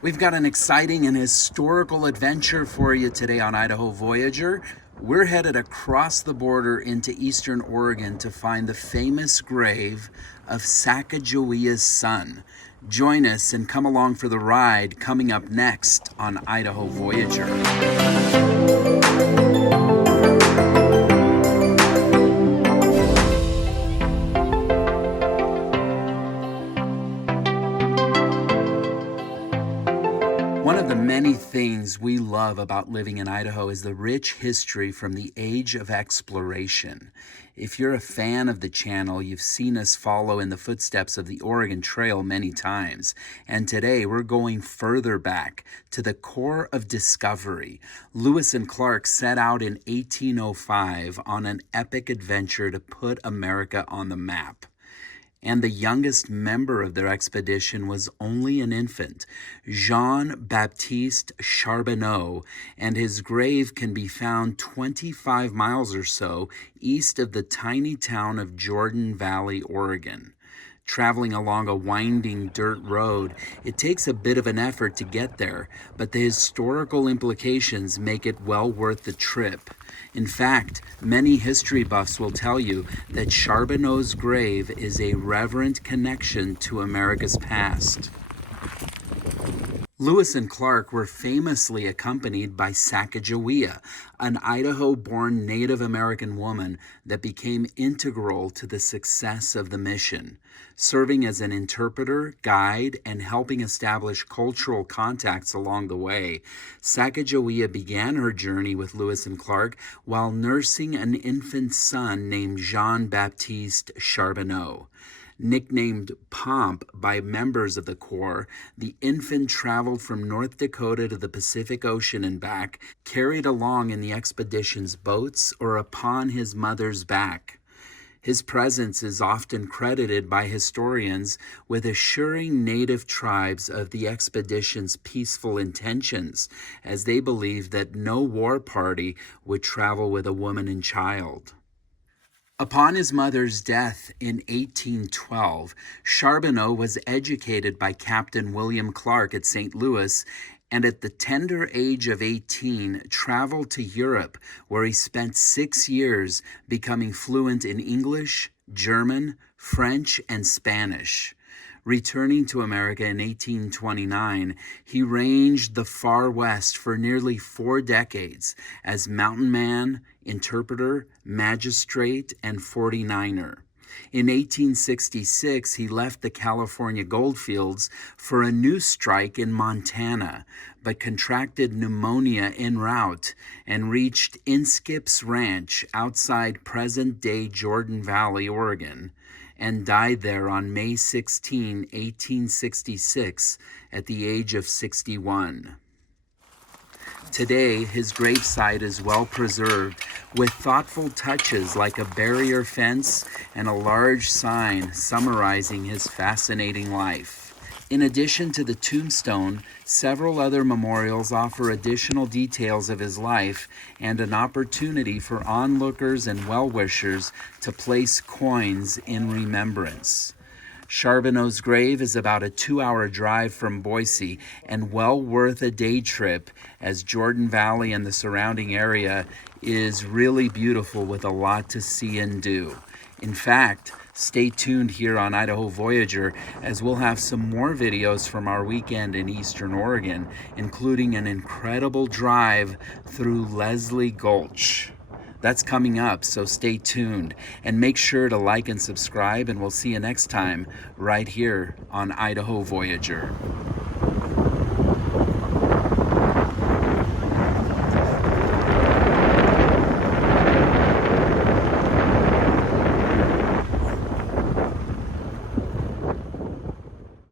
We've got an exciting and historical adventure for you today on Idaho Voyager. We're headed across the border into eastern Oregon to find the famous grave of Sacagawea's son. Join us and come along for the ride coming up next on Idaho Voyager. One of the many things we love about living in Idaho is the rich history from the age of exploration. If you're a fan of the channel, you've seen us follow in the footsteps of the Oregon Trail many times. And today we're going further back to the core of discovery. Lewis and Clark set out in 1805 on an epic adventure to put America on the map. And the youngest member of their expedition was only an infant, Baptiste Charbonneau, and his grave can be found 25 miles or so east of the tiny town of Jordan Valley, Oregon. Traveling along a winding dirt road, it takes a bit of an effort to get there, but the historical implications make it well worth the trip. In fact, many history buffs will tell you that Charbonneau's grave is a reverent connection to America's past. Lewis and Clark were famously accompanied by Sacagawea, an Idaho-born Native American woman that became integral to the success of the mission, serving as an interpreter, guide, and helping establish cultural contacts along the way. Sacagawea began her journey with Lewis and Clark while nursing an infant son named Jean-Baptiste Charbonneau. Nicknamed Pomp by members of the Corps, the infant traveled from North Dakota to the Pacific Ocean and back, carried along in the expedition's boats or upon his mother's back. His presence is often credited by historians with assuring native tribes of the expedition's peaceful intentions, as they believed that no war party would travel with a woman and child. Upon his mother's death in 1812, Charbonneau was educated by Captain William Clark at St. Louis, and at the tender age of 18, traveled to Europe, where he spent 6 years becoming fluent in English, German, French, and Spanish. Returning to America in 1829, he ranged the far west for nearly 4 decades as mountain man, interpreter, magistrate, and 49er. In 1866, he left the California goldfields for a new strike in Montana, but contracted pneumonia en route and reached Inskip's Ranch outside present-day Jordan Valley, Oregon, and died there on May 16, 1866, at the age of 61. Today, his gravesite is well preserved, with thoughtful touches like a barrier fence and a large sign summarizing his fascinating life. In addition to the tombstone, several other memorials offer additional details of his life and an opportunity for onlookers and well-wishers to place coins in remembrance. Charbonneau's grave is about a 2-hour drive from Boise and well worth a day trip, as Jordan Valley and the surrounding area is really beautiful with a lot to see and do. In fact, stay tuned here on Idaho Voyager, as we'll have some more videos from our weekend in Eastern Oregon, including an incredible drive through Leslie Gulch. That's coming up, so stay tuned and make sure to like and subscribe, and we'll see you next time right here on Idaho Voyager.